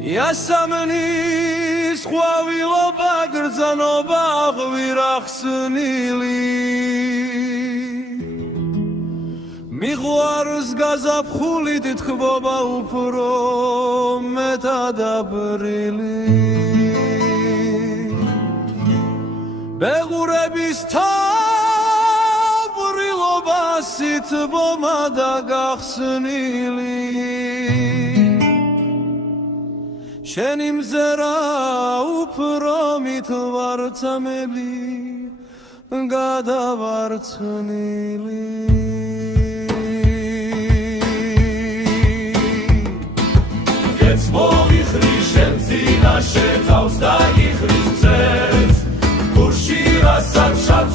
იასამნის ყვავილობა გრძნობა ღვირახსნილი მიყვარს გაზაფხულით თქბობა უფრო მეტად აპრილი ბეღურების თავბრილობა სითბომა და გახსნილი შენი მზერა უფრო მithვარცამელი გადავარცნილი გეც მოიხრი შენ წინაშე თავს და იხრის მზეს გურში რასაც შავ